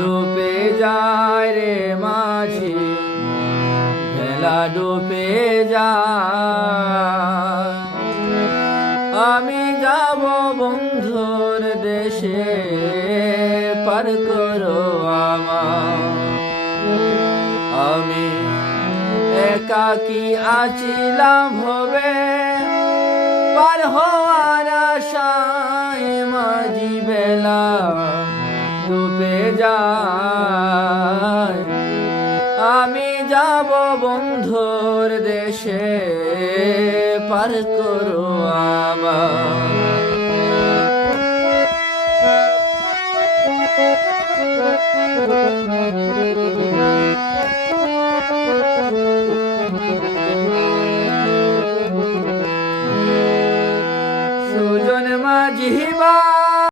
ডুবে যায় রে মাঝি, ভেলা ডুবে যায়। আমি যাব বন্ধুর দেশে, পার করো আমায়। আমি একাকী আছিলাম ভবে, পার হওয়ার আশায় মাঝি বেলা ডুবে যায়। আমি যাব বন্ধুর দেশে, পার করো আমায়।